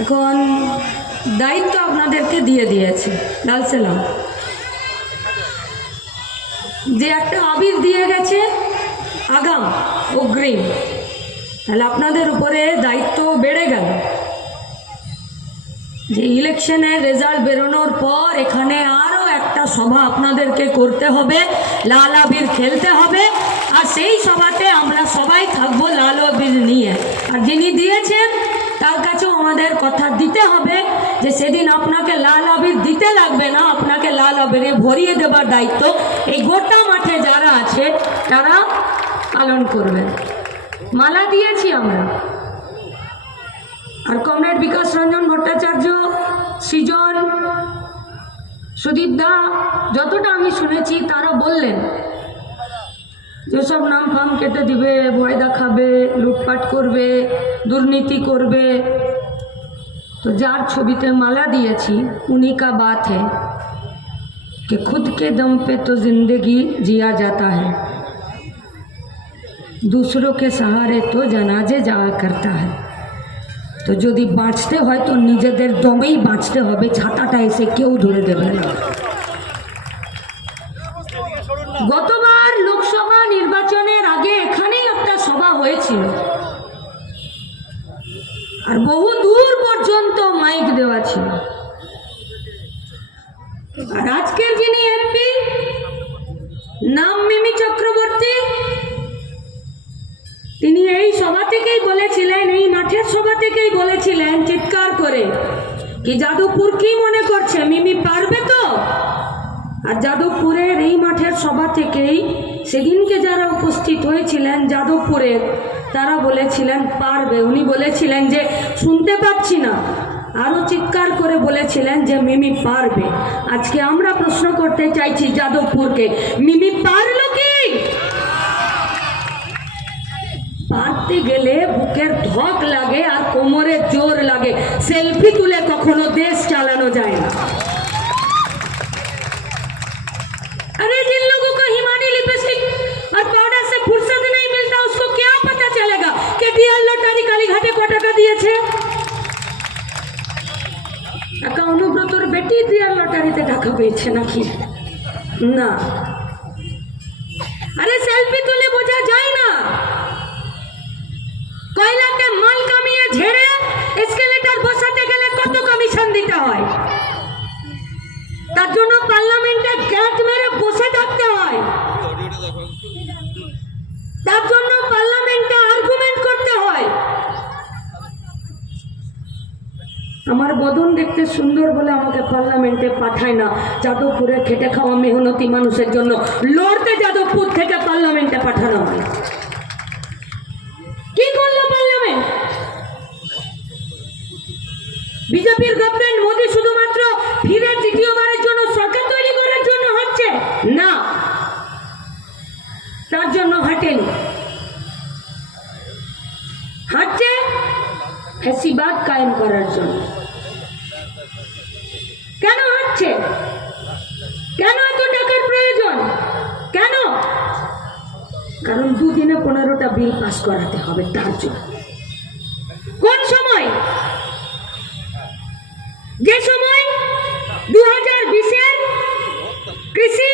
এখন দায়িত্ব আপনাদেরকে দিয়ে দিয়েছে লাল সালাম, যে একটা আবির দিয়ে গেছে আগাম অগ্রিম, তাহলে আপনাদের উপরে দায়িত্ব বেড়ে গেল যে ইলেকশনের রেজাল্ট বেরোনোর পর এখানে আরও একটা সভা আপনাদেরকে করতে হবে, লাল আবির খেলতে হবে। আর সেই সভাতে আমরা সবাই থাকবো লাল আবির নিয়ে। আর যিনি দিয়েছেন তার কাছেও আমাদের কথা দিতে হবে যে সেদিন আপনাকে লাল আবির দিতে লাগবে না, আপনাকে লাল আবিরে ভরিয়ে দেবার দায়িত্ব এই গোটা মাঠে যারা আছে তারা পালন করবেন। মালা দিয়েছি আমরা। আর কমরেড বিকাশ রঞ্জন ভট্টাচার্য, সৃজন, সুদীপ দা, যতটা আমি শুনেছি তারা বললেন যেসব নাম ফাম কেটে দিবে, ভয় দেখাবে, লুটপাট করবে, দুর্নীতি করবে, তো যার ছবিতে মালা দিয়েছি उन्हीं का बात है कि खुद के दम पे तो जिंदगी जिया जाता है, दूसरों के सहारे तो जनाजे जाया करता है। তো যদি বাঁচতে হয় তো নিজেদের দমেই বাঁচতে হবে, ছাতাটা এসে কেউ ধরে দেবে না। গতবার লোকসভা নির্বাচনের আগে এখানেই একটা সভা হয়েছিল, আর বহু দূর পর্যন্ত মাইক দেওয়া ছিল। আর আজকের যিনি এমপি, নাম মিমি চক্রবর্তী, তিনি এই সভা থেকেই বলেছিলেন, এই মাঠের সভা থেকেই বলেছিলেন চিৎকার করে কি যাদবপুর কি মনে করছে মিমি পারবে তো। আর যাদবপুরের এই মাঠের সভা থেকেই সেদিনকে যারা উপস্থিত হয়েছিলেন যাদবপুরের, তারা বলেছিলেন পারবে। উনি বলেছিলেন যে শুনতে পাচ্ছি না, আরো চিৎকার করে বলেছিলেন যে মিমি পারবে। আজকে আমরা প্রশ্ন করতে চাইছি যাদবপুরকে, মিমি পারলো কি? পারতে গেলে বুকের ধক লাগে আর কোমরে জোর লাগে, সেলফি তুলে কখনো দেশ চালানো যায় না। अरे जिन लोगों को हिमानी लिपस्टिक और पाउडर से फुर्सत नहीं मिलता उसको क्या पता चलेगा कि डियर लॉटरी कालीघाटे को টাকা দিয়েছে। একা অনুব্রতর বেটি ডিয়ার লটারিতে টাকা পেয়েছে নাকি? না। আরে সেলফি তুলে বোঝা যায় না। কয়লাতে মাল কামিয়ে ঝেড়ে এসকেলেটর বসাতে গেলে কত কমিশন দিতে হয়, তার জন্য পার্লামেন্টে গ্যাট মেরে বসে থাকতে হয়, তার জন্য পার্লামেন্টে আর্গুমেন্ট করতে হয়। আমার বদন দেখতে সুন্দর বলে আমাকে পার্লামেন্টে পাঠায় না, যাদবপুরে খেটে খাওয়া মেহনতি মানুষের জন্য লড়তে যাদবপুর থেকে পার্লামেন্টে পাঠানো হয়। কি করলো পার্লামেন্ট? বিজেপির গভর্নমেন্ট, মোদী শুধুমাত্র ফিরে তৃতীয়বারের জন্য সরকার তৈরি করার জন্য হচ্ছে না, তার জন্য হাঁটেনি, হাঁটছে ফ্যাসিবাদ কায়েম করার জন্য। কেন হাঁটছে? কেন এত টাকার প্রয়োজন? কেন? কারণ দুদিনে 15টা বিল পাস করাতে হবে, তার জন্য। কোন সময়? যে সময় 2020-এর কৃষি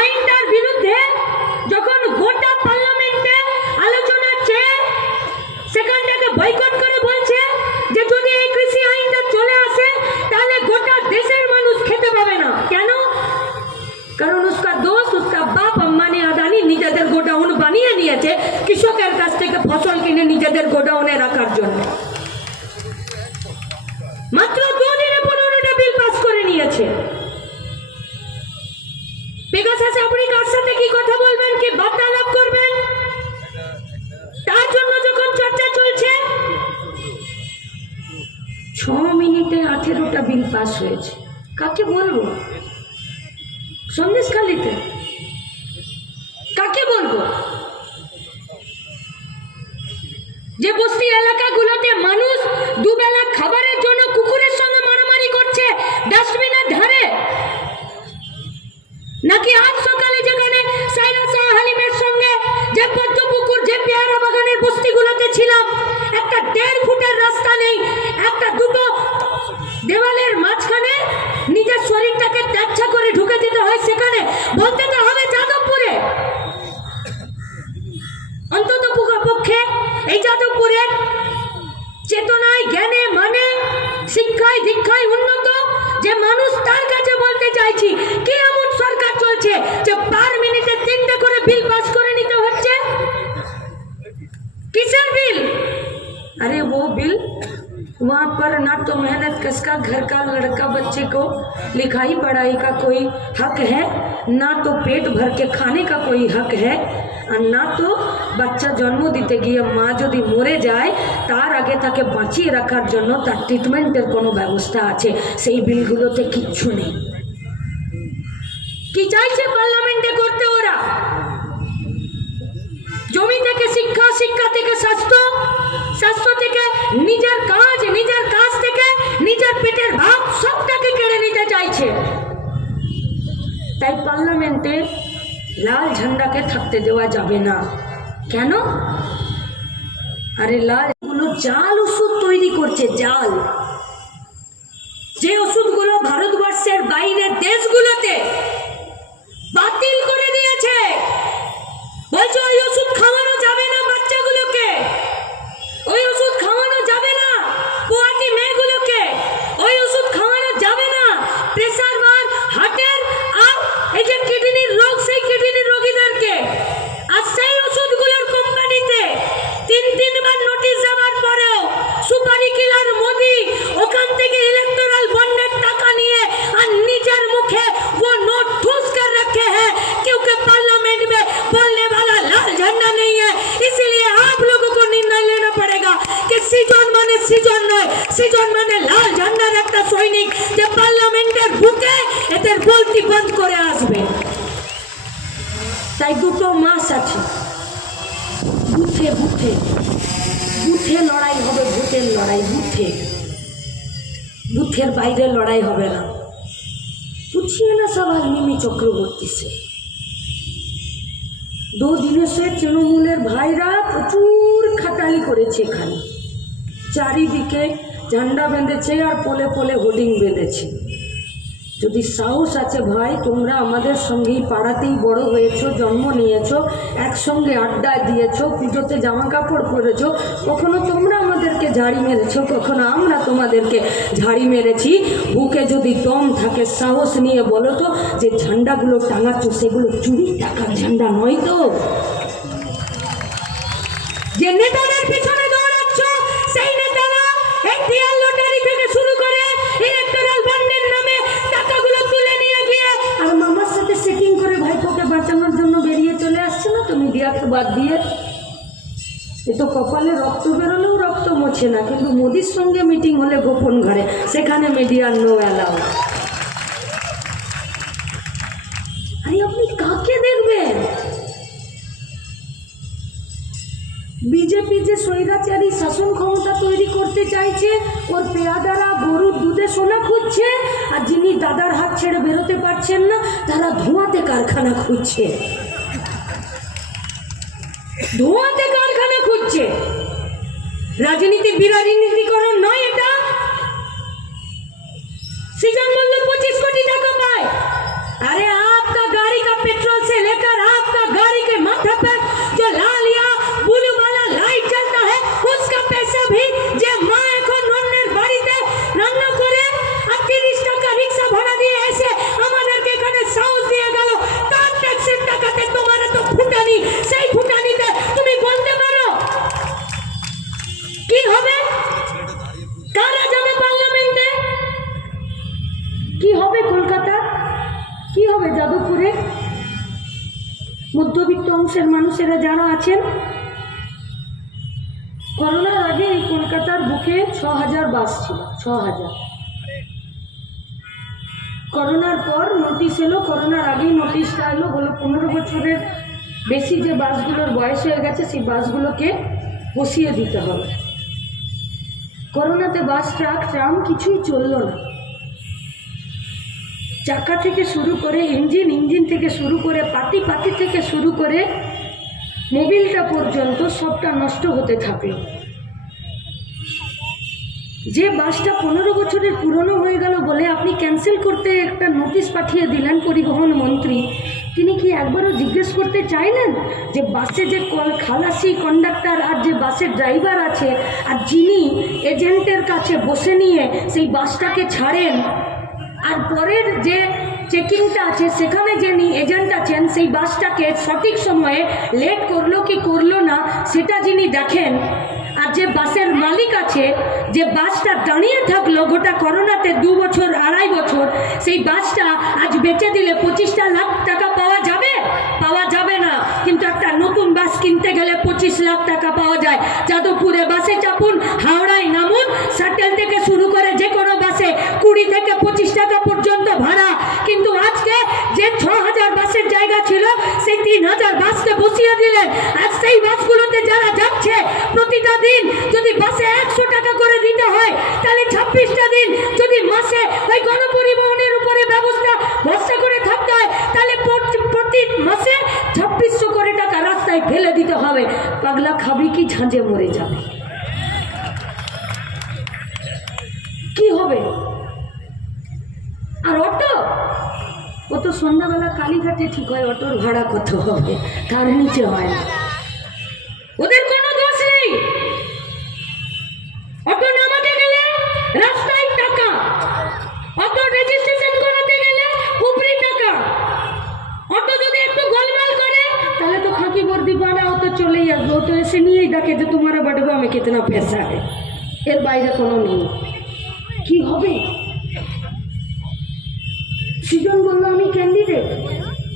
আইনটার বিরুদ্ধে যখন গোটা পার্লামেন্টে আলোচনা চেয়ে সেখানটাকে বয়কট করে বলছে যে যদি এই কৃষি আইনটা চলে আসে তাহলে গোটা দেশের মানুষ খেতে পাবে না। কেন? কারণ उसका दोस्त, उसका बाप अंबानी আদানি নিজেদের গোডাউন বানিয়ে নিয়েছে কৃষকের কাছ থেকে ফসল কিনে নিজেদের গোডাউনে রাখার জন্য। মাত্র 2 দিনে 15টা বিল পাস করে নিয়েছে। পেগাসাসে আপনি কার সাথে কি কথা বলবেন, কি বার্তালাপ করবেন, তার জন্য যখন চর্চা চলছে, 6 মিনিটে 18টা বিল পাস হয়েছে। কাকে বলবো? সন্দেশখালীতে কাকে বলবো? যে বস্তি এলাকাগুলোতে মানুষ দুবেলা খাবারের জন্য কুকুরের সঙ্গে মারামারি করছে ডাস্টবিনের ধারে, নাকি আজ সকালে যেখানে সাইরা শাহ হালিমের সঙ্গে যে পদ্মপুকুর, যে পেয়ারা বাগানের বস্তিগুলোতে ছিলাম, একটা 1.5 ফুটের রাস্তা নেই, একটা দুটো দেওয়ালের মাঝখানে নিজের শরীরটাকে ত্যাগছা করে ঢুকে দিতে হয়, সেখানে বলতে তো হবে যাদবপুরে। অন্তত পক্ষে এই যাদবপুরের চেতনায়, জ্ঞানে, মানে, শিক্ষায়, দীক্ষায় উন্নত যে মানুষ, তার কাছে বলতে চাইছি, কি এমন সরকার চলছে যে পার মিনিটে 3টে করে বিল পাস করে নিতে হচ্ছে? किसर बिल? अरे वो बिल वहाँ पर ना तो मेहनत कसका घर का लड़का बच्चे को लिखाई पढ़ाई का कोई हक है, ना तो पेट भर के खाने का कोई हक है, और ना तो বাচ্চা জন্ম দিতে গিয়ে মা যদি মরে যায় তার আগে তাকে বাঁচিয়ে রাখার জন্য তার ট্রিটমেন্টের কোনো ব্যবস্থা আছে। সেই বিলগুলোতে কিচ্ছু নেই। কি চাইছে পার্লামেন্টে করতে ওরা? জমি থেকে শিক্ষা, শিক্ষা থেকে স্বাস্থ্য, স্বাস্থ্য থেকে নিজের কাজ, নিজের কাজ থেকে নিজের পেটের ভাত সবটাকে কেড়ে নিতে চাইছে। তাই পার্লামেন্টে লাল ঝান্ডাকে থাকতে দেওয়া যাবে না। কেন? আরে লাল গুলো জাল ওষুধ তৈরি করছে, জাল। যে ওষুধগুলো ভারতবর্ষের বাইরের দেশগুলোতে বাতিল করে দিয়েছে, বলছে ওই ওষুধ খাওয়ানো যাবে না বাচ্চাগুলোকে, ওই ওষুধ খাওয়ানো যাবে না পোয়াতি মেয়েগুলোকে, ওই ওষুধ খাওয়ানো যাবে না প্রেসার বা হার্টের আর এই যে কিডনির রোগ, সেই কিডনির রোগীদেরকে। আর সেই ওষুধগুলোর কোম্পানিতে 3 বার নোটিশ দেওয়ার পরেও সুপারি কিলার মোদি ওখান থেকে ইলেকট্রাল বন্ডের টাকা নিয়ে আর নিজের মুখে वो नोट ठूस कर रखे हैं, क्योंकि पार्लियामेंट में बोलने वाला लाल झंडा नहीं है। इसलिए आप लोगों को निर्णय लेना पड़ेगा कि सीजन माने सीजन नয়, सीजन माने लाल झंडार একটা সৈনিক যে পার্লামেন্টের বুকে এদের বলতি বন্ধ করে আসবে। তাই দুটো মাস আছে, বুথে বুথে বুথে লড়াই হবে, ভোটের লড়াই বুথে, বুথের বাইরে লড়াই হবে না। पूछिए ना सवाल मिमी चक्रवर्ती से। 2 দিনের সে তৃণমূলের ভাইরা প্রচুর খাটালি করেছে, এখানে চারিদিকে ঝান্ডা বেঁধেছে আর পোলে পোলে হোর্ডিং বেঁধেছে। যদি সাহস আছে ভাই, তোমরা আমাদের সঙ্গেই পাড়াতেই বড় হয়েছো, জন্ম নিয়েছো, একসঙ্গে আড্ডা দিয়েছো, পুজোতে জামা কাপড় পরেছো, কখনো তোমরা আমাদেরকে ঝাড়ি মেরেছো, কখনো আমরা তোমাদেরকে ঝাড়ি মেরেছি। বুকে যদি দম থাকে সাহস নিয়ে বলো তো যে ঝান্ডাগুলো টাঙাচ্ছ সেগুলো চুরি টাকার ঝান্ডা নয় তো? যে নেতাদের পিছনে দৌড়াচ্ছ সেই নেতারা এনটিআর লটারি থেকে শুরু করে ইলেকট্রাল বন্ডের নামে টাকাগুলো তুলে নিয়ে গিয়ে আর মামার সাথে সেটিং করে ভাইপোকে বাঁচানোর জন্য বেরিয়ে চলে আসছে না তো মিডিয়াকে বাদ দিয়ে। এ তো কপালে রক্ত বেরোলেও রক্ত মোছে না, কিন্তু মোদির সঙ্গে মিটিং হলে গোপন ঘরে, সেখানে মিডিয়ার নো অ্যালাউ। আরে আপনি কাকে দেখবেন? বিজেপি যে স্বৈরাচারী শাসন ক্ষমতা তৈরি করতে চাইছে, ওর পেয়াদারা গরুর দুধে সোনা খুঁজছে, আর যিনি দাদার হাত ছেড়ে বেরোতে পারছেন না তারা ধোঁয়াতে কারখানা খুঁজছে, ধোঁয়াতে কারখানা খুঁজছে। রাজনীতির বিরাজনীতিকরণ নয় এটা। সৃজন মূল্য 25 কোটি টাকা পায়। अरे आपका गाड़ी का पेट्रोल से लेकर आपका गाड़ी के माथा पर जो लाल या ब्लू वाला लाइट चलता है उसका पैसा भी जे माँ এখন অন্যের বাড়িতে রান্না করে 30 টাকা রিক্সা ভাড়া দিয়ে এসে আমাদেরকে এখানে সাউন্ড দিয়ে গেল, তার ট্যাক্সের টাকাতে তোমার তো ফুটানি, সেই ফুটানিতে তুমি বলতে পারো কি হবে? কারা যাবে পার্লামেন্টে? কি হবে কলকাতা? কি হবে যাদবপুরে? মধ্যবিত্ত অংশের মানুষেরা যারা আছেন, করোনার আগে এই কলকাতার বুকে 6000 বাস ছিল, 6000। করোনার পর নোটিশ এলো, করোনার আগেই নোটিশটা এলো, বলো 15 বছরের বেশি যে বাসগুলোর বয়স হয়ে গেছে সেই বাসগুলোকে বসিয়ে দিতে হবে। করোনাতে বাস, ট্রাক, ট্রাম কিছুই চললো না। চাকা থেকে শুরু করে ইঞ্জিন, ইঞ্জিন থেকে শুরু করে পাতি, পাতি থেকে শুরু করে মোবিলটা পর্যন্ত সবটা নষ্ট হতে থাকলো। যে বাসটা 15 বছরের পুরনো হয়ে গেল বলে আপনি ক্যান্সেল করতে একটা নোটিশ পাঠিয়ে দিলেন পরিবহন মন্ত্রী, তিনি কি একবারও জিজ্ঞেস করতে চাইলেন যে বাসে যে খালাসি কন্ডাক্টর আর যে বাসের ড্রাইভার আছে আর যিনি এজেন্টের কাছে বসে নিয়ে সেই বাসটাকে ছাড়েন, আর পরের যে চেকিংটা আছে সেখানে যিনি এজেন্ট আছেন সেই বাসটাকে সঠিক সময়ে লেট করলো কি করলো না সেটা যিনি দেখেন, আর যে বাসের মালিক আছে যে বাসটা দাঁড়িয়ে থাকলো গোটা করোনাতে 2 বছর 2.5 বছর, সেই বাসটা আজ বেচে দিলে 25 লাখ টাকা পাওয়া যাবে? পাওয়া যাবে না। কিন্তু একটা নতুন বাস কিনতে গেলে 25 লাখ টাকা পাওয়া যায়। যাদবপুরে বাসে চাপুন, হাওড়ায় নামুন, শাটেল থেকে শুরু করে যে কোনো বাসে 20 থেকে 25 টাকা পর্যন্ত ভাড়া। কিন্তু আজকে যে 6000 বাসের জায়গা ছিল সেই 3000 বাসকে বসিয়ে দিলেন। আর সেই বাসগুলোতে যারা যাচ্ছে প্রতিটা দিন যদি বাসে 100 টাকা করে দিতে হয়, তাহলে 26টা দিন যদি মাসে ওই গণপরিবহনের উপরে ব্যবস্থা ভরসা করে থাকতে হয়, তাহলে প্রতি মাসে 2600 করে টাকা রাস্তায় ফেলে দিতে হবে। পাগলা খাবি কি ঝাঁঝে মরে যাবে? কি হবে? আর অটো, ও তো সন্ধ্যাবেলা কালীঘাটে ঠিক হয়, অটোর ভাড়া কত হবে? তার নিচে হয় না। ওদের কোনো দোষ নেই। অটো নামাতে গেলে রাস্তায় টাকা, অটো রেজিস্ট্রেশন করাতে গেলে উপরে টাকা, অটো যদি একটু গোলমাল করে তাহলে তো খাকি বর্দি বানা ও তো চলেই আসবে, ও তো এসে নিয়েই দেখে যে তোমারা বাটবা में कितना पैसा है। এর বাইরে কোনো নেই। কি হবে? সৃজন বললো আমি ক্যান্ডিডেট,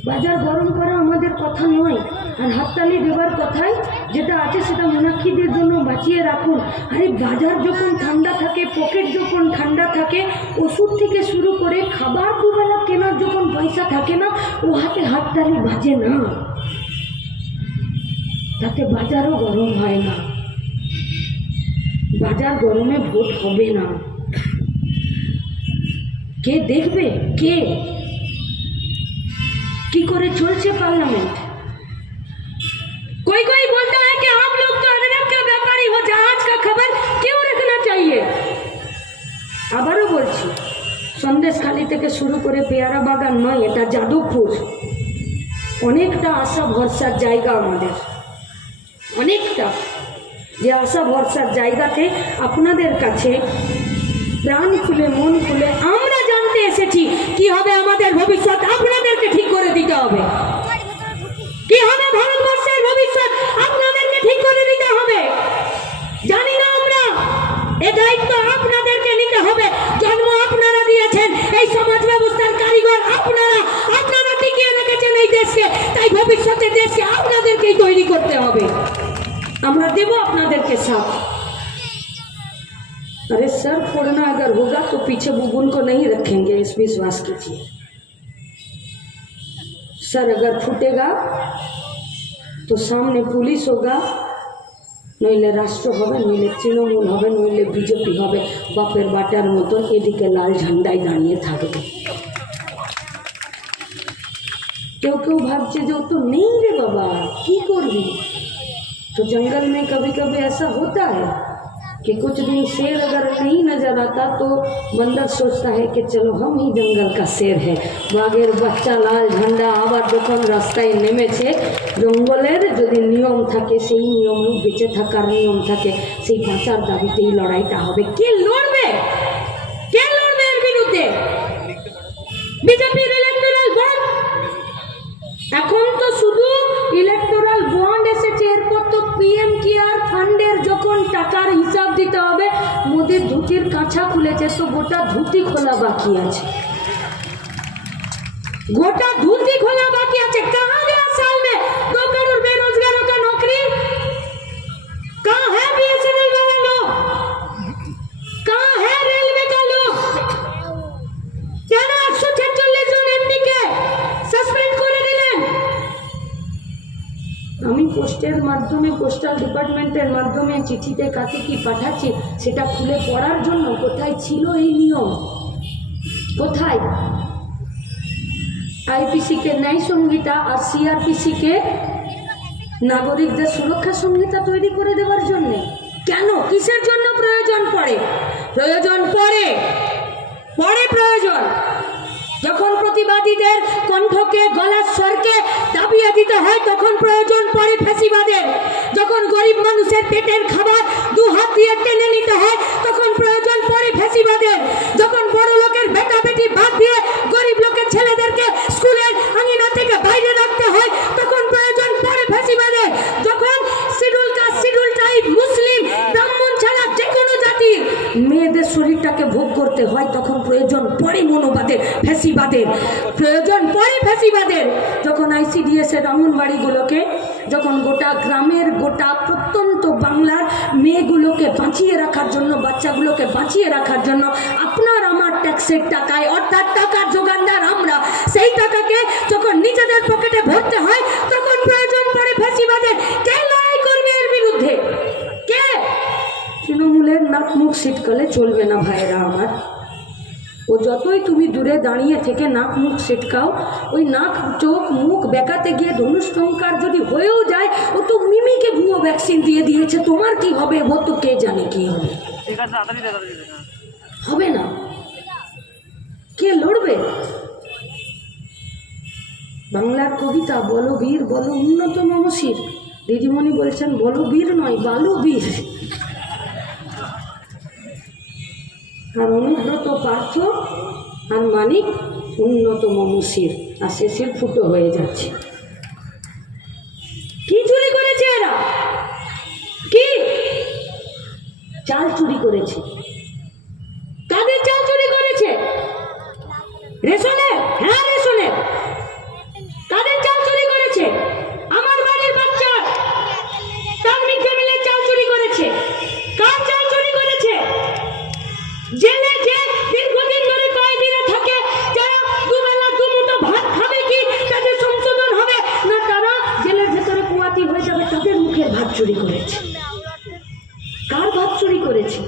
বাজার গরম করা আমাদের কথা নয়, আর হাততালি দেবার কথাই যেটা আছে সেটা মীনাক্ষীদের জন্য বাঁচিয়ে রাখুন। আরে বাজার যখন ঠান্ডা থাকে, পকেট যখন ঠান্ডা থাকে, ওষুধ থেকে শুরু করে খাবার দুবেলা কেনার যখন পয়সা থাকে না, ও হাতে হাততালি বাজে না, তাতে বাজারও গরম হয় না। বাজার গরমে ভোট হবে না। কে দেখবে? কে কি করে চলছে पार्लियामेंट? कोई कोई बोलता है कि आप लोग तो अदरक के व्यापारी हो, जहाज का खबर क्यों रखना चाहिए? আবারও বলছি, সন্দেশখালী থেকে শুরু করে পেয়ারা বাগান নয়, এটা যাদবপুর। অনেকটা আশা ভরসার জায়গা আমাদের, অনেকটা। যে আশা ভরসার জায়গাতে আপনাদের কাছে প্রাণ খুলে মন খুলে আমরা জানতে এসেছি কি হবে আমাদের ভবিষ্যৎ, আপনাদেরকে ঠিক করে দিতে হবে। কি হবে ভারতবর্ষের ভবিষ্যৎ, আপনাদেরকে ঠিক করে দিতে হবে। জানি না আমরা, এই দায়িত্ব আপনাদেরকে নিতে হবে। জন্ম আপনারা দিয়েছেন, এই সমাজ ব্যবস্থার কারিগর আপনারা, আপনারা টিকিয়ে রেখেছেন এই দেশকে, তাই ভবিষ্যতের দেশকে আপনাদেরকেই তৈরি করতে হবে। আমরা দেব আপনাদেরকে साथ। अरे सर फोड़ना अगर होगा तो पीछे बुबुन को नहीं रखेंगे, इस विश्वास कीजिए। सर अगर फूटेगा तो सामने पुलिस होगा, नইলে রাষ্ট্র হবে, নইলে তৃণমূল হবে, নইলে বিজেপি হবে। বাপের বাটার মতো এদিকে লাল ঝান্ডায় দাঁড়িয়ে থাকবে। কেউ কেউ ভাবছে যে ও তো নেই রে বাবা, কি করবি? तो जंगल में कभी कभी ऐसा होता है कि कुछ दिन शेर अगर नहीं नजर आता तो बंदर सोचता है कि चलो हम ही जंगल का शेर है। बाघेर बच्चा लाल झंडा आबार যখন রাস্তায় নেমেছে, জঙ্গলের যদি নিয়ম থাকে, সেই নিয়মে বেঁচে থাকার নিয়ম থাকে, সেই বাঁচার দাবিতেই লড়াইটা হবে। কে লড়বে? কে লড়বে এর বিরুদ্ধে? বিজেপির ইলেকটোরাল বন্ড। এখন তো শুধু ইলেকটোরাল বন্ড এসেছে, এরপর তো পিএম কেয়ার ফান্ডের যখন টাকার হিসাব দিতে হবে, মোদির ধুতির কাঁচা খুলেছে তো গোটা ধুতি খোলা বাকি আছে, গোটা ধুতি খোলা বাকি আছে। कहाँ गया साल में 2 करोड़ बेरोजगारों का नौकरी? कहाँ है बीएसएनएल वाला लोग? कहाँ है रेलवे का लोग? কেন 146 জন এমপি কে সাসপেন্ড করে দিলেন? আমি পোস্টের মাধ্যমে, পোস্টাল ডিপার্টমেন্টের মাধ্যমে চিঠিতে কাকে কি পাঠাচ্ছি সেটা খুলে পড়ার জন্য। কোথায় ছিল এই নিয়ম? কোথায়? আইপিসি কে ন্যায় সংহিতা আর সিআরপিসি কে নাগরিকদের সুরক্ষা সংহিতা তৈরি করে দেওয়ার জন্য। কেন? কিসের জন্য প্রয়োজন পড়ে? প্রয়োজন পড়ে প্রয়োজন যখন প্রতিবাদীদের কণ্ঠকে গলার স্বরকে দাবিয়ে দিতে হয় তখন প্রয়োজন পড়ে ফ্যাসিবাদের। যখন গরিব মানুষের পেটের খাবার দু হাত দিয়ে টেনে নিতে হয় তখন প্রয়োজন পড়ে ফ্যাসিবাদের। যখন বড় লোকের বেটা বেটি বাদ দিয়ে গরিব লোকের ছেলেদেরকে স্কুলের আঙিনা থেকে বাইরে রাখতে হয় তখন প্রয়োজন পড়ে ফ্যাসিবাদের। যখন শিডিউল কাস্ট, শিডিউল ট্রাইব, মুসলিম, ব্রাহ্মণ ছাড়া যে কোনো জাতির মেয়েদের শরীরটাকে ভোগ করতে হয় তখন প্রয়োজন পড়ে মনোবাদের, ফ্যাসিবাদের। প্রয়োজন পড়ে ফ্যাসিবাদের। যখন আইসিডিএস এর অঙ্গনবাড়িগুলোকে, যখন গোটা গ্রামের, গোটা প্রত্যন্ত বাংলার মেয়েগুলোকে বাঁচিয়ে রাখার জন্য, বাচ্চাগুলোকে বাঁচিয়ে রাখার জন্য আপনার আমার ট্যাক্সের টাকায়, অর্থাৎ টাকার যোগানদার আমরা, সেই টাকাকে যখন নিজেদের পকেটে ভরতে হয় তখন প্রয়োজন পড়ে ফ্যাসিবাদের। কে লড়াই করবে এর বিরুদ্ধে? কে? তৃণমূলের নাক মুখ সিটকালে চলবে না ভাইয়েরা আমার। ও যতই তুমি দূরে দাঁড়িয়ে থেকে নাক মুখ সিটকাও, ওই নাক চোখ মুখ বেঁকাতে গিয়ে ধনুষ্টঙ্কার যদি হয়েও যায়, ও তো মিমিকে ভুয়ো ভ্যাকসিন দিয়ে দিয়েছে। তোমার কি হবে ও তো কে জানে কি হবে। হবে না। কে লড়বে? বাংলার কবিতা বলো বীর বলো উন্নত মমশির, দিদিমণি বলছেন বলো বীর নয় বালু বীর। আর অনুব্রত পার্থ আর মানিক উন্নত মমশির, আর শেষের ফুটো হয়ে যাচ্ছে। কি চুরি করেছে এরা? কি চাল চুরি করেছে? কাদের চাল চুরি করেছে? রেশনের? হ্যাঁ রেশনের। কাদের চাল চুরি করেছে? আমার বাড়ির বাচ্চা তার মিড-ডে মিলের চাল চুরি করেছে। কার চাল চুরি করেছে? জেলে যে দীর্ঘদিন ধরে কয়েদিরা থাকে, যারা দুবেলা দুমুঠো ভাত খাবে কি তাদের সংশোধন হবে না, তারা জেলের ভেতরে কুয়াতি হয়ে যাবে, তাদের মুখের ভাত চুরি করেছে। কার ভাত চুরি করেছে?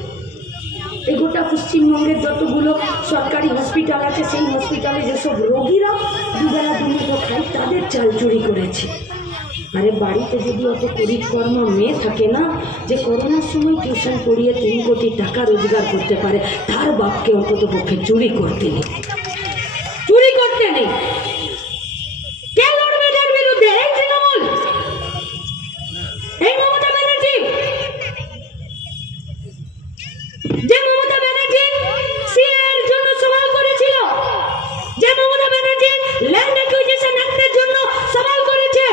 এই গোটা পশ্চিমবঙ্গের যতগুলো সরকারি হসপিটাল আছে, সেই হসপিটালে যেসব রোগীরা দুবেলা দুমুঠো খায় তাদের চাল চুরি করেছে। আরে বাড়িতে যদি অত করিতকর্ম মেয়ে থাকে না, যে করোনার সময় টিউশন পড়িয়ে 3 কোটি টাকা রোজগার করতে পারে, তার বাপকে অন্তত পক্ষে চুরি করতে নেই, চুরি করতে নেই। কে লড়বে এর বিরুদ্ধে? এই তৃণমূল, এই মমতা ব্যানার্জি। যে মমতা ব্যানার্জি সিএ এর জন্য সওয়াল করেছিল, যে মমতা ব্যানার্জি ল্যান্ড অ্যাকুইজিশন অ্যাক্টের জন্য সওয়াল করেছে,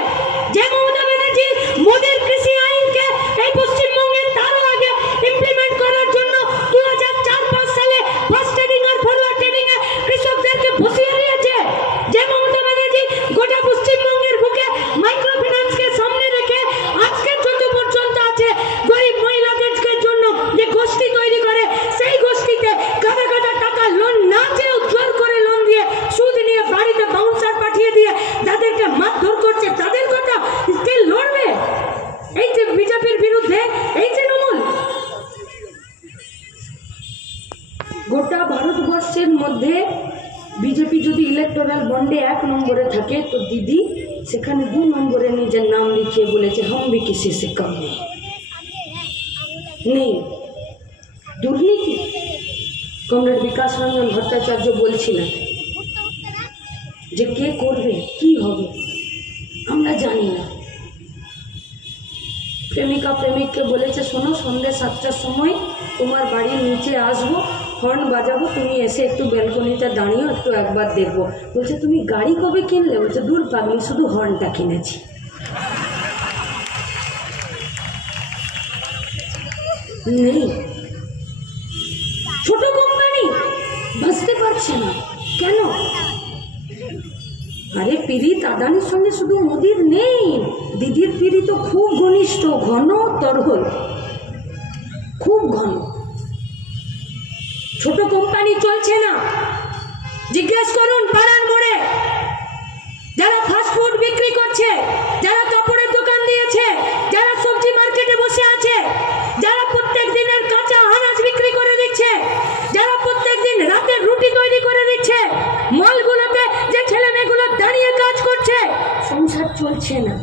যে মমতা ব্যানার্জি মোদির কৃষি আইনকে এই পশ্চিমবঙ্গের তারও আগে ইমপ্লিমেন্ট করার জন্য 2004-5 সালে ফাস্ট ট্রেডিং আর ফরওয়ার্ড ট্রেডিং এ কৃষকদেরকে বসিয়ে দিয়েছে, যে মমতা ব্যানার্জি গোটা পশ্চিমবঙ্গের বুকে মাইক্রো ফিন্যান্সকে সামনে রেখে আজকে যত পর্যন্ত আছে গরিব মহিলাদেরকে জন্য যে গোষ্ঠী তৈরি করে, সেই গোষ্ঠীতে গাদা গাদা টাকা লোন না চেয়েও জোর করে লোন দিয়ে সুদ নিয়ে বাড়িতে বাউন্সার পাঠিয়ে দিয়ে যাদেরকে মারধর করছে, তাদের কথা কে লড়বে? এই যে বিজেপির বিরুদ্ধে এই তৃণমূল। গোটা ভারতবর্ষের মধ্যে বিজেপি যদি ইলেকটোরাল বন্ডে 1 নম্বরে থাকে, তো দিদি সেখানে 2 নম্বরে নিজের নাম লিখিয়ে বলেছে হাম ভি কিসি সে কম নেই। দুর্নীতি কমরেড বিকাশ রঞ্জন ভট্টাচার্য বলছিলেন যে কে করবে কি হবে আমরা জানি না। প্রেমিকা প্রেমিককে বলেছে শোনো, সন্ধ্যে 7টার সময় তোমার বাড়ির নিচে আসবো, হর্ন বাজাবো, তুমি এসে একটু ব্যালকনিতে দাঁড়িয়েও একটু একবার দেখবো। বলছে তুমি গাড়ি কবে কিনলে? বলছে দূর পাগলি, শুধু হর্নটা কিনেছি। নেই, ছোট কোম্পানি বাঁচতে পারছে না কেন? আরে পীড়িত আদানির সঙ্গে শুধু মোদির নেই, দিদির পীড়িত তো খুব ঘনিষ্ঠ, ঘন তরহল, খুব ঘন। ছোট কোম্পানি চলছে না। জিজ্ঞেস করুন পাড়ার মোড়ে যারা ফাস্টফুড বিক্রি করছে, যারা কাপড়ের দোকান দিয়েছে, যারা সবজি মার্কেটে বসে আছে, যারা প্রত্যেক দিনের কাঁচা আনাজ বিক্রি করে দিচ্ছে, যারা প্রত্যেক দিন রাতের রুটি তৈরি করে দিচ্ছে, মলগুলোতে যে ছেলে মেয়েগুলো দাঁড়িয়ে কাজ করছে, সংসার চলছে না।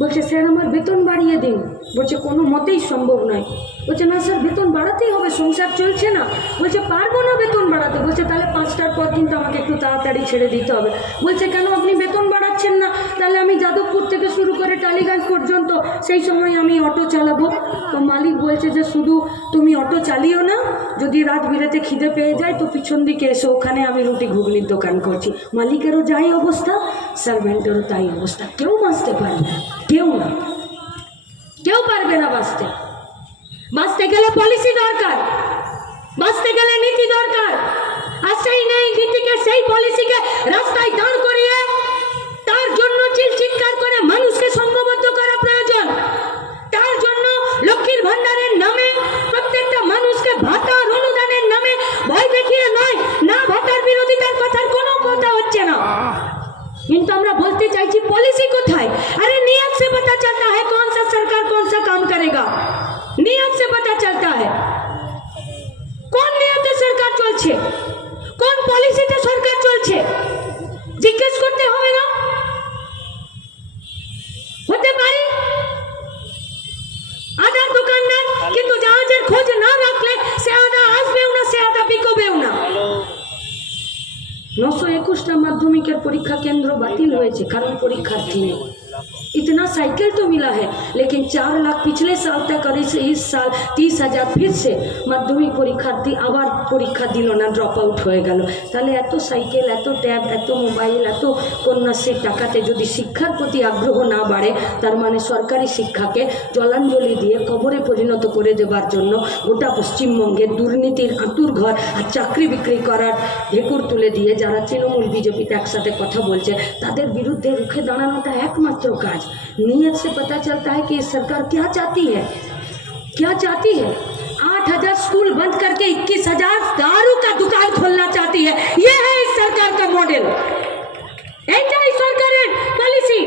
বলছে স্যার আমার বেতন বাড়িয়ে দিন। বলছে কোনো মতেই সম্ভব নয়। বলছে না স্যার বেতন বাড়াতেই হবে, সংসার চলছে না। বলছে পারবো না বেতন বাড়াতে। বলছে তাহলে 5টার পর কিন্তু আমাকে একটু তাড়াতাড়ি ছেড়ে দিতে হবে। বলছে কেন আপনি বেতন বাড়াচ্ছেন না? তাহলে আমি যাদবপুর থেকে শুরু করে টালিগঞ্জ পর্যন্ত সেই সময় আমি অটো চালাবো। তো মালিক বলছে যে শুধু তুমি অটো চালিও না, যদি রাত বিরেতে খিদে পেয়ে যায় তো পিছন দিকে এসে ওখানে আমি রুটি ঘুগনির দোকান করছি। মালিকেরও যাই অবস্থা, সার্ভেন্টেরও তাই অবস্থা। কেউ বাঁচতে পারবে না, কেউ না, কেউ পারবে না বাঁচতে। বাঁচতে গেলে পলিসি দরকার, বাঁচতে গেলে নীতি দরকার। আর সেই নেই নীতিকে, সেই পলিসিকে রাস্তায় দাঁড় করিয়ে তার জন্য চিৎকার করে মানুষকে সংঘবদ্ধ করা প্রয়োজন। তার জন্য লক্ষ্মীর ভান্ডারের নামে প্রত্যেকটা মানুষকে ভাতার অনুদানের নামে ভয় দেখিয়ে নয়, না ভাতার বিরোধিতার কথার কোনো কথা হচ্ছে না। কিন্তু আমরা বলতে চাইছি पॉलिसी কোথায়? अरे नियत से पता चलता है कौन सा सरकार कौन सा काम करेगा। नियत से पता चलता है কোন নিয়তে সরকার চলছে, কোন পলিসিতে সরকার চলছে, জিজ্ঞেস করতে হবে না? হতে পারে আদার দোকানদার, কিন্তু জাহাজের খোঁজ না রাখলে সে আদা আসবেও না, সে আদা বিকবেও না। 921টা মাধ্যমিকের পরীক্ষা কেন্দ্র বাতিল হয়েছে কারণ পরীক্ষার্থী নেই। इतना साइकिल तो मिला है लेकिन 4 लाख पिछले साल तक और इस साल 30,000 फिर से माध्यमिक परीक्षार्थी আবার পরীক্ষা দিল না, ড্রপ আউট হয়ে গেল। তাহলে এত সাইকেল, এত ট্যাব, এত মোবাইল, এত কন্যাশ্রীর টাকাতে যদি শিক্ষার প্রতি আগ্রহ না বাড়ে, তার মানে সরকারি শিক্ষাকে জলাঞ্জলি দিয়ে কবরে পরিণত করে দেবার জন্য গোটা পশ্চিমবঙ্গে দুর্নীতির আঁতুর ঘর আর চাকরি বিক্রি করার ঢেকুর তুলে দিয়ে যারা তৃণমূল বিজেপিতে একসাথে কথা বলছে তাদের বিরুদ্ধে রুখে দাঁড়ানোটা একমাত্র কাজ। नियत से पता चलता है कि सरकार क्या चाहती है, क्या चाहती है। 8,000 स्कूल बंद करके 21,000 दारू का दुकान खोलना चाहती है। ये है इस सरकार का मॉडल, এইটাই সরকারের পলিসি,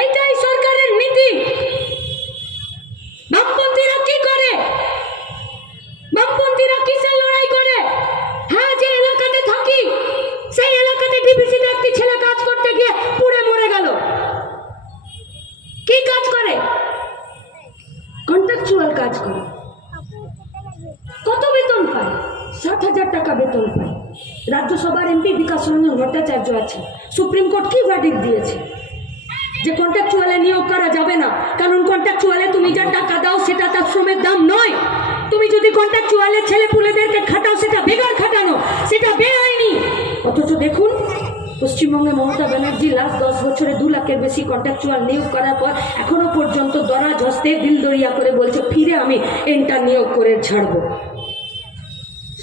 এইটাই সরকারের নীতি। বামপন্থীরা কি করে, বামপন্থীরা কিসের লড়াই করে? হ্যাঁ, যে এলাকাতে থাকি সেই এলাকাতে ডিবিসিতে একটি ছেলে কাজ করতে গিয়ে পুড়ে মরে গেল। কি কাজ করে? কন্ট্রাকচুয়াল কাজ করে। কত বেতন পায়? 60,000 টাকা বেতন পায়। রাজ্যসভার এমপি বিকাশ রঞ্জন ভট্টাচার্য আছে, সুপ্রিম কোর্ট কি ভার্ডিক্ট দিয়েছে যে কন্ট্রাকচুয়ালে নিয়োগ করা যাবে না, কারণ কন্ট্রাকচুয়ালে তুমি যা টাকা দাও সেটা তার শ্রমের দাম নয়। তুমি যদি কন্ট্রাকচুয়ালে ছেলেপুলেদেরকে খাটাও সেটা বেকার খাটানো, সেটা বেআইনি। অথচ দেখুন পশ্চিমবঙ্গে মমতা ব্যানার্জি লাস্ট 10 বছরে 2 লাখের বেশি কন্ট্রাকচুয়াল নিয়োগ করার পর এখনো পর্যন্ত দরাজ হস্তে দিলদরিয়া করে বলছে ফিরে আমি এন্টার নিয়োগ করে ছাড়বো।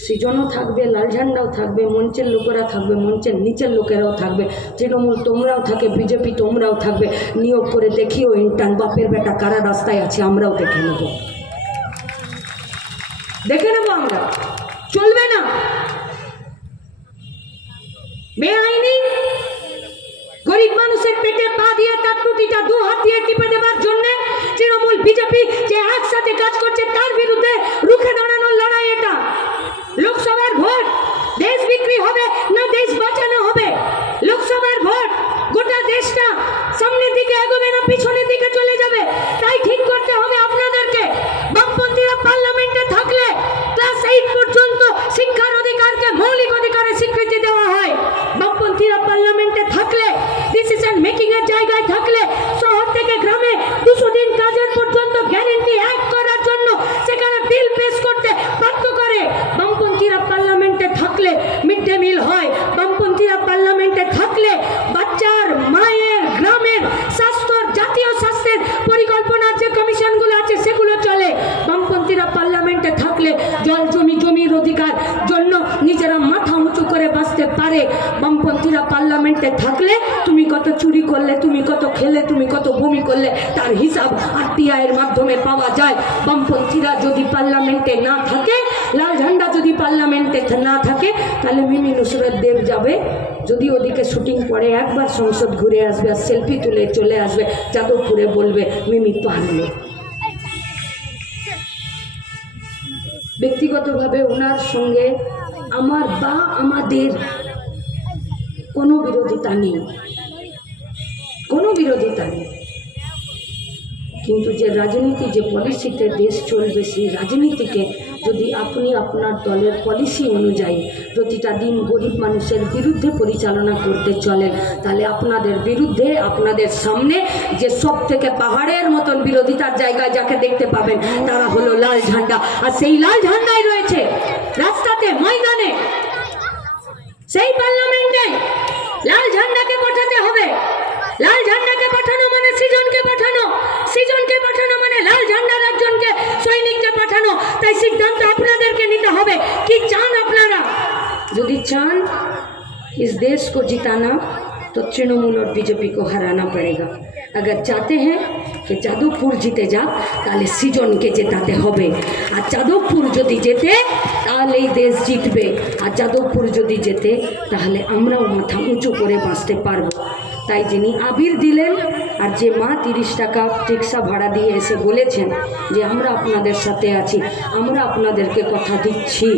সৃজনও থাকবে, লাল ঝান্ডাও থাকবে, মঞ্চের লোকেরা থাকবে, মঞ্চের নিচের লোকেরাও থাকবে, তৃণমূল তোমরাও থাকে, বিজেপি তোমরাও থাকবে। নিয়োগ করে দেখিও ইন্টার্ন বাপের বেটা কারা রাস্তায় আছে, আমরাও দেখে নেব, দেখে নেবো আমরা। চলবে না বেআইনি। গরিব মানুষের পেটে পা দিয়ে তার টুটিটা 2 হাত দিয়ে টিপে দেবার জন্য তৃণমূল বিজেপি যে একসাথে কাজ করছে তার বিরুদ্ধে রুখে দাঁড়ানোর লড়াই এটা। লোকসভার ভোট দেশ বিক্রি হবে না দেশ বাঁচানো হবে? লোকসভার ভোট গোটা দেশটা সামনের দিকে এগোবে না পিছনের দিকে চলে যাবে? তাই ঠিক করতে হবে আপনাদেরকে। বামপন্থীরা পার্লামেন্টে থাকলে ক্লাস 8 পর্যন্ত শিক্ষার অধিকারকে মৌলিক অধিকারের স্বীকৃতি দেওয়া হয়। বামপন্থীরা পার্লামেন্টে থাকলে, ডিসিশন মেকিং এর জায়গায় থাকলে, শহর থেকে গ্রামে 200 দিন কাজের পর্যন্ত গ্যারেন্টি অ্যাড করার জন্য সেখানে বিল পেশ করতে বাধ্য করে। বামপন্থীরা পার্লামেন্টে থাকলে মিড ডে মিল হয়। বামপন্থীরা পার্লামেন্টে থাকলে বাচ্চার, মায়ের, গ্রামের স্বাস্থ্য, জাতীয় স্বাস্থ্যের পরিকল্পনার যে কমিশনগুলো আছে সেগুলো চলে। বামপন্থীরা পার্লামেন্টে থাকলে জল জমির অধিকার জন্য নিজেরা মাথা উঁচু করে বাঁচতে পারে। বামপন্থীরা পার্লামেন্টে থাকলে তুমি কত চুরি করলে, তুমি কত খেলে, তুমি কত বমি করলে তার হিসাব আরটিআই এর মাধ্যমে পাওয়া যায়। বামপন্থীরা যদি পার্লামেন্টে না থাকে, লাল ঝান্ডা যদি পার্লামেন্টে না থাকে, তাহলে মিমি নুসরত দেব যাবে, যদি ওদিকে শুটিং পড়ে একবার সংসদ ঘুরে আসবে আর সেলফি তুলে চলে আসবে, যাদবপুরে বলবে মিমি পারলো। ব্যক্তিগতভাবে ওনার সঙ্গে আমার বা আমাদের কোনো বিরোধিতা নেই, কোনো বিরোধিতা নেই। কিন্তু যে রাজনীতি, যে পলিসিতে দেশ চলবে, সেই রাজনীতিকে যদি আপনি আপনার দলের পলিসি অনুযায়ী প্রতিটা দিন গরিব মানুষের বিরুদ্ধে পরিচালনা করতে চলেন, তাহলে আপনাদের বিরুদ্ধে, আপনাদের সামনে যে সব থেকে পাহাড়ের মতন বিরোধিতার জায়গায় যাকে দেখতে পাবেন, তারা হলো লাল ঝান্ডা। আর সেই লাল ঝান্ডাই রয়েছে রাস্তাতে, ময়দানে, সেই পার্লামেন্টে। লাল ঝান্ডাকে পাঠাতে হবে। লাল ঝান্ডাকে পাঠানো মানে সৃজনকে পাঠানো, সৃজনকে পাঠানো মানে লাল ঝান্ডার একজনকে, সৈনিককে পাঠানো। তাই সিদ্ধান্ত আপনাদেরকে নিতে হবে, কি চান আপনারা। যদি চান इस देश को जिताना तो तृणमूल और बीजेपी को हराना पड़ेगा। अगर चाहते हैं कि যাদবপুর জিতে যাক, তাহলে সৃজনকে জেতাতে হবে। আর যাদবপুর যদি জেতে তাহলে এই দেশ জিতবে। আর যাদবপুর যদি জেতে তাহলে আমরাও মাথা উঁচু করে বাঁচতে পারবো। তাই যিনি আবির দিলেন আর যে মা 30 টাকা রিক্সা ভাড়া দিয়ে এসে বলেছেন যে আমরা আপনাদের সাথে আছি, আমরা আপনাদেরকে কথা দিচ্ছি,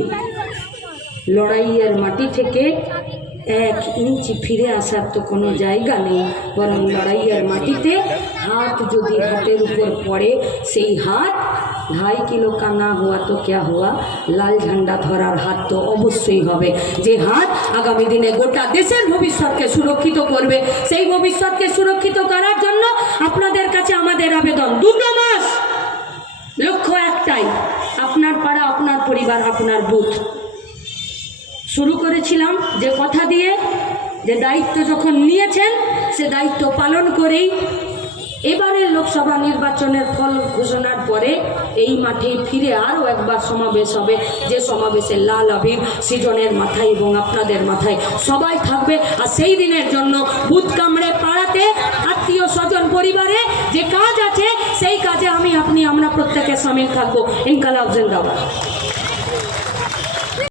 লড়াইয়ের মাটি থেকে 1 ইঞ্চি ফিরে আসার তো কোনো জায়গা নেই, বরং লড়াইয়ের মাটিতে হাত যদি হাতের উপর পড়ে, সেই হাত 2.5 কিলো का ना हुआ तो क्या हुआ, লাল ঝান্ডা ধরার হাত তো অবশ্যই হবে। যে হাত আগামী দিনে গোটা দেশের ভবিষ্যৎকে সুরক্ষিত করবে। সেই ভবিষ্যৎকে সুরক্ষিত করার জন্য আপনাদের কাছে আমাদের আবেদন, 2 মাস, লক্ষ্য একটাই, আপনার পাড়া, আপনার পরিবার, আপনার বুথ। শুরু করেছিলাম যে কথা দিয়ে, যে দায়িত্ব যখন নিয়েছেন সে দায়িত্ব পালন করেই এবারের লোকসভা নির্বাচনের ফল ঘোষণার পরে এই মাঠে ফিরে আরও একবার সমাবেশ হবে, যে সমাবেশে লাল আবির সৃজনের মাথায় এবং আপনাদের মাথায় সবাই থাকবে। আর সেই দিনের জন্য বুথ কামড়ে পাড়াতে, আত্মীয় স্বজন পরিবারে যে কাজ আছে, সেই কাজে আমি, আপনি, আমরা প্রত্যেকে সামিল থাকবো। ইনকালাব জিন্দাবাদ।